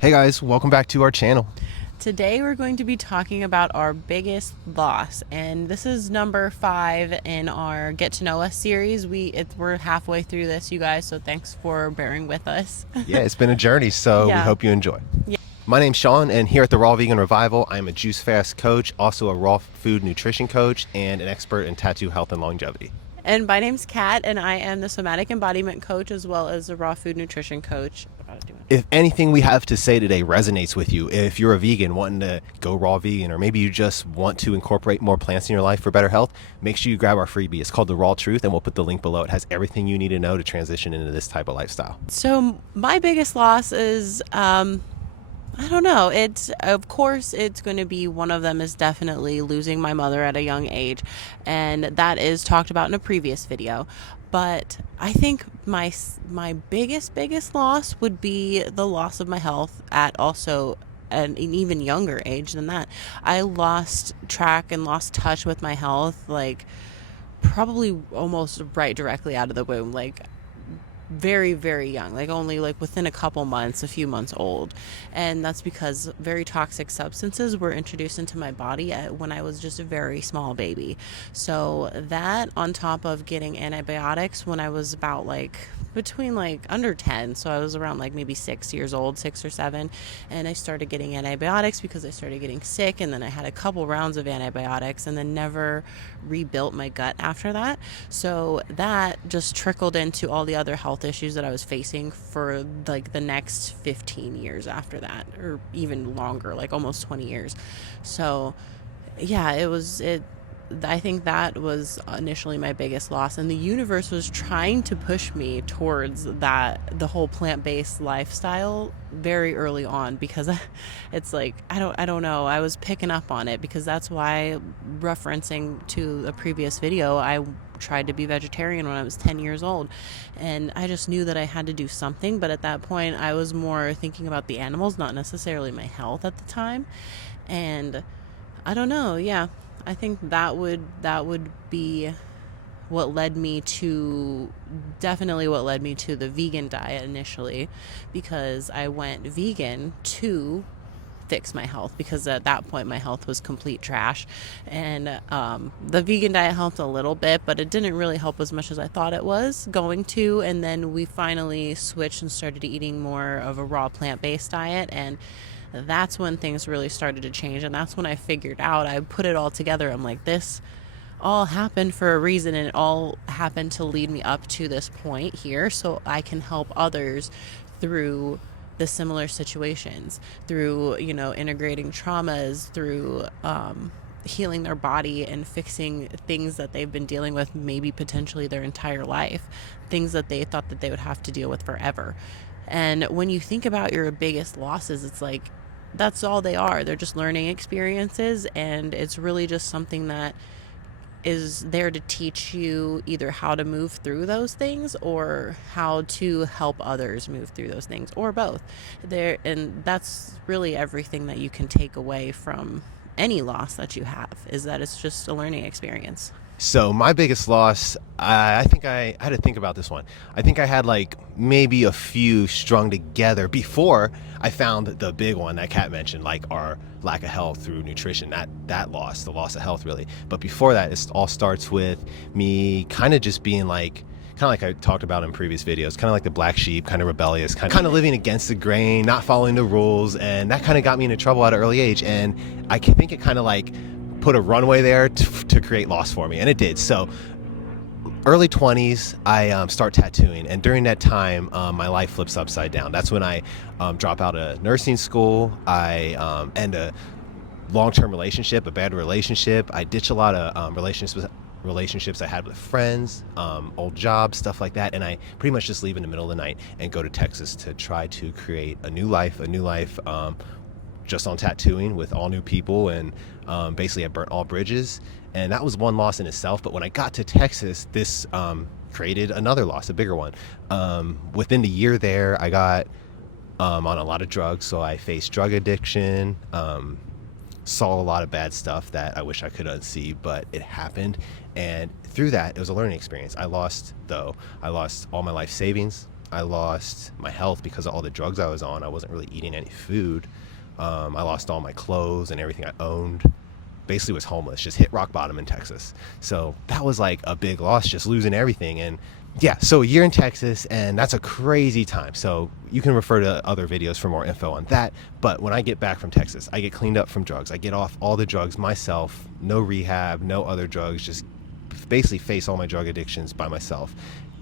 Hey guys, welcome back to our channel. Today we're going to be talking about our biggest loss, and this is number 5 in our Get to Know Us series. We're halfway through this, you guys, so thanks for bearing with us. Yeah, it's been a journey, so we Yeah. hope you enjoy. Yeah. My name's Sean, and here at the Raw Vegan Revival, I'm a juice fast coach, also a raw food nutrition coach, and an expert in tattoo health and longevity. And my name's Kat, and I am the somatic embodiment coach as well as the raw food nutrition coach. If anything we have to say today resonates with you, if you're a vegan wanting to go raw vegan, or maybe you just want to incorporate more plants in your life for better health, make sure you grab our freebie. It's called The Raw Truth, and we'll put the link below. It has everything you need to know to transition into this type of lifestyle. So my biggest loss is I don't know. Of course it's going to be one of them is definitely losing my mother at a young age, and that is talked about in a previous video. But I think my biggest loss would be the loss of my health at also an even younger age than that. I lost track and lost touch with my health, like probably almost right directly out of the womb. Like very, very young, like only like within a couple months, a few months old. And that's because very toxic substances were introduced into my body when I was just a very small baby. So that, on top of getting antibiotics when I was about like between like under 10, so I was around like maybe 6 years old, 6 or 7, and I started getting antibiotics because I started getting sick, and then I had a couple rounds of antibiotics and then never rebuilt my gut after that. So that just trickled into all the other health issues that I was facing for like the next 15 years after that, or even longer, like almost 20 years. So yeah, it I think that was initially my biggest loss, and the universe was trying to push me towards the whole plant-based lifestyle very early on, because it's like I don't know, I was picking up on it, because that's why, referencing to a previous video, I tried to be vegetarian when I was 10 years old, and I just knew that I had to do something. But at that point I was more thinking about the animals, not necessarily my health at the time. And I don't know, yeah, I think that would be what led me to definitely what led me to the vegan diet initially, because I went vegan to fix my health, because at that point my health was complete trash. And the vegan diet helped a little bit, but it didn't really help as much as I thought it was going to. And then we finally switched and started eating more of a raw plant-based diet, and that's when things really started to change. And that's when I figured out, I put it all together, I'm like, this all happened for a reason, and it all happened to lead me up to this point here, so I can help others through the similar situations, through integrating traumas, through healing their body and fixing things that they've been dealing with, maybe potentially their entire life, things that they thought that they would have to deal with forever. And when you think about your biggest losses, it's like that's all they are. They're just learning experiences, and it's really just something that is there to teach you either how to move through those things or how to help others move through those things, or both. And that's really everything that you can take away from any loss that you have, is that it's just a learning experience. So my biggest loss, I think I had to think about this one. I think I had like maybe a few strung together before I found the big one that Kat mentioned, like our lack of health through nutrition. That loss, the loss of health, really. But before that, it all starts with me kind of just being like, kind of like I talked about in previous videos, kind of like the black sheep, kind of rebellious, kind of living against the grain, not following the rules, and that kind of got me into trouble at an early age. And I think it kind of like put a runway there to create loss for me, and it did. So early 20s, I start tattooing, and during that time my life flips upside down. That's when I drop out of nursing school. I end a long-term relationship, a bad relationship. I ditch a lot of relationships I had with friends, old jobs, stuff like that, and I pretty much just leave in the middle of the night and go to Texas to try to create a new life, just on tattooing with all new people. And basically I burnt all bridges, and that was one loss in itself. But when I got to Texas, this created another loss, a bigger one. Within the year there, I got on a lot of drugs, so I faced drug addiction, saw a lot of bad stuff that I wish I could unsee, but it happened. And through that, it was a learning experience. I lost all my life savings. I lost my health because of all the drugs I was on. I wasn't really eating any food. I lost all my clothes and everything I owned. Basically was homeless, just hit rock bottom in Texas. So that was like a big loss, just losing everything. And yeah, so a year in Texas, and that's a crazy time. So you can refer to other videos for more info on that. But when I get back from Texas, I get cleaned up from drugs. I get off all the drugs myself, no rehab, no other drugs, just basically face all my drug addictions by myself.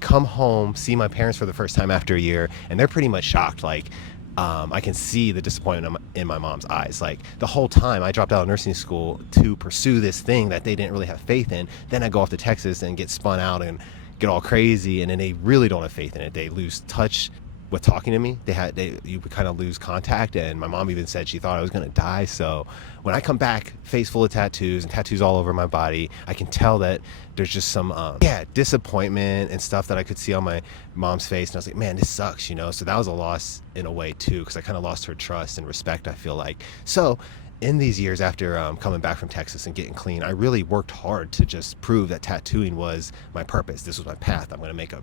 Come home, see my parents for the first time after a year, and they're pretty much shocked. Like, I can see the disappointment in my mom's eyes. Like, the whole time I dropped out of nursing school to pursue this thing that they didn't really have faith in. Then I go off to Texas and get spun out and get all crazy, and then they really don't have faith in it. They lose touch with talking to me. You kind of lose contact, and my mom even said she thought I was gonna die. So when I come back, face full of tattoos and tattoos all over my body, I can tell that there's just some disappointment and stuff that I could see on my mom's face, and I was like, man, this sucks, you know. So that was a loss in a way too, because I kind of lost her trust and respect, I feel like. So in these years after coming back from Texas and getting clean, I really worked hard to just prove that tattooing was my purpose. This was my path. I'm going to make a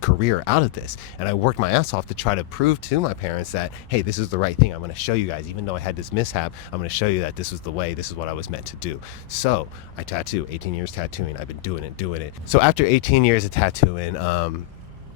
career out of this. And I worked my ass off to try to prove to my parents that, hey, this is the right thing. I'm going to show you guys, even though I had this mishap, I'm going to show you that this was the way, this is what I was meant to do. So I tattoo, 18 years tattooing. I've been doing it. So after 18 years of tattooing,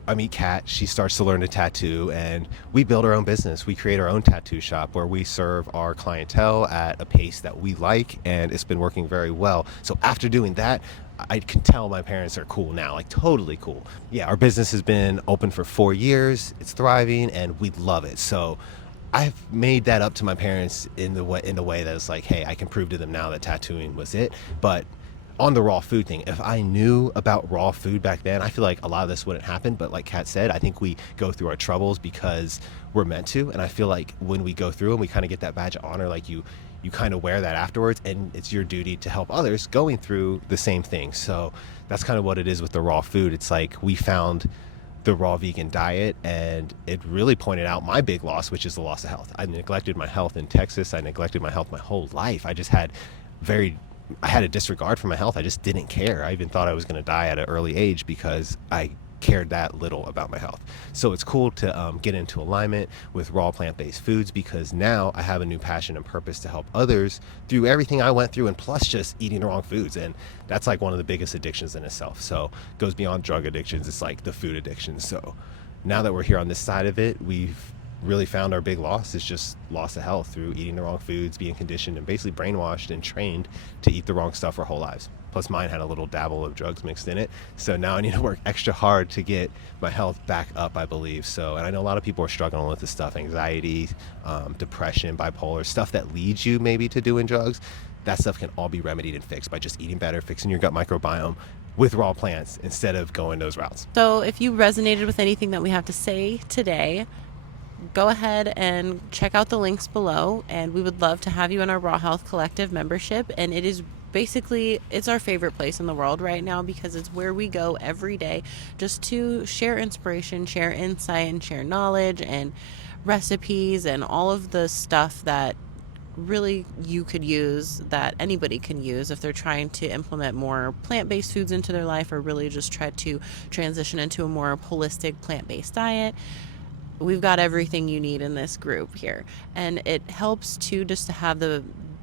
I meet Kat. She starts to learn to tattoo, and we build our own business. We create our own tattoo shop where we serve our clientele at a pace that we like, and it's been working very well. So after doing that, I can tell my parents are cool now, like totally cool. Yeah, our business has been open for 4 years. It's thriving, and we love it. So I've made that up to my parents in the way that it's like, hey, I can prove to them now that tattooing was it. But on the raw food thing, if I knew about raw food back then, I feel like a lot of this wouldn't happen. But like Kat said, I think we go through our troubles because we're meant to. And I feel like when we go through and we kind of get that badge of honor, like you kind of wear that afterwards, and it's your duty to help others going through the same thing. So that's kind of what it is with the raw food. It's like we found the raw vegan diet, and it really pointed out my big loss, which is the loss of health. I neglected my health in Texas. I neglected my health my whole life. I had a disregard for my health. I just didn't care. I even thought I was going to die at an early age because I cared that little about my health. So it's cool to get into alignment with raw plant-based foods, because now I have a new passion and purpose to help others through everything I went through, and plus just eating the wrong foods. And that's like one of the biggest addictions in itself. So it goes beyond drug addictions. It's like the food addiction. So now that we're here on this side of it, we've really found our big loss is just loss of health through eating the wrong foods, being conditioned and basically brainwashed and trained to eat the wrong stuff our whole lives. Plus mine had a little dabble of drugs mixed in it. So now I need to work extra hard to get my health back up, I believe. So, and I know a lot of people are struggling with this stuff, anxiety, depression, bipolar, stuff that leads you maybe to doing drugs. That stuff can all be remedied and fixed by just eating better, fixing your gut microbiome with raw plants instead of going those routes. So if you resonated with anything that we have to say today, go ahead and check out the links below, and we would love to have you in our Raw Health Collective membership. And it is basically, it's our favorite place in the world right now, because it's where we go every day just to share inspiration, share insight, and share knowledge and recipes and all of the stuff that really you could use, that anybody can use if they're trying to implement more plant-based foods into their life, or really just try to transition into a more holistic plant-based diet. We've got everything you need in this group here, and it helps too just to have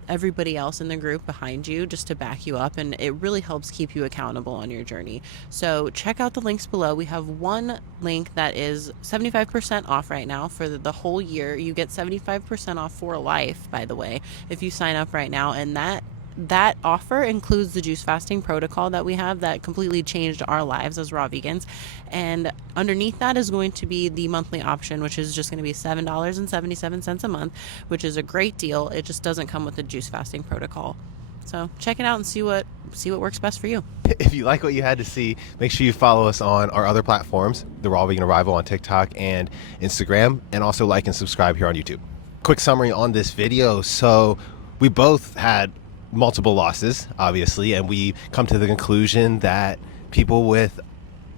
everybody else in the group behind you just to back you up, and it really helps keep you accountable on your journey. So check out the links below. We have one link that is 75% off right now for the whole year. You get 75% off for life, by the way, if you sign up right now, and that offer includes the juice fasting protocol that we have that completely changed our lives as raw vegans. And underneath that is going to be the monthly option, which is just going to be $7.77 a month, which is a great deal. It just doesn't come with the juice fasting protocol. So check it out and see what works best for you. If you like what you had to see, make sure you follow us on our other platforms, The Raw Vegan Arrival on TikTok and Instagram, and also like and subscribe here on YouTube. Quick summary on this video. So we both had multiple losses, obviously, and we come to the conclusion that people with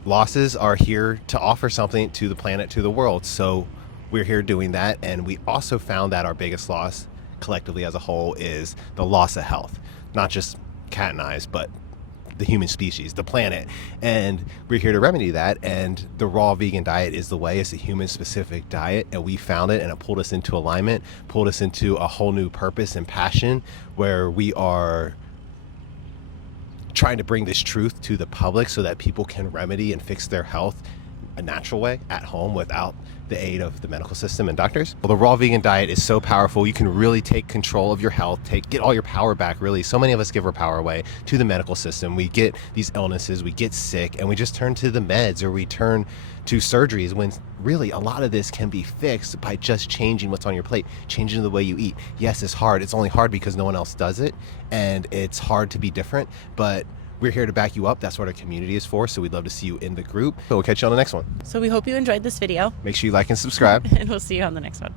losses are here to offer something to the planet, to the world. So we're here doing that. And we also found that our biggest loss collectively as a whole is the loss of health. Not just Kat and I's, but the human species, the planet. And we're here to remedy that. And the raw vegan diet is the way. It's a human specific diet. And we found it, and it pulled us into alignment, pulled us into a whole new purpose and passion where we are trying to bring this truth to the public so that people can remedy and fix their health a natural way at home without the aid of the medical system and doctors. Well, the raw vegan diet is so powerful. You can really take control of your health, get all your power back, really. So many of us give our power away to the medical system. We get these illnesses, we get sick, and we just turn to the meds or we turn to surgeries when really a lot of this can be fixed by just changing what's on your plate, changing the way you eat. Yes, it's hard. It's only hard because no one else does it, and it's hard to be different, but we're here to back you up. That's what our community is for. So we'd love to see you in the group. So we'll catch you on the next one. So we hope you enjoyed this video. Make sure you like and subscribe. And we'll see you on the next one.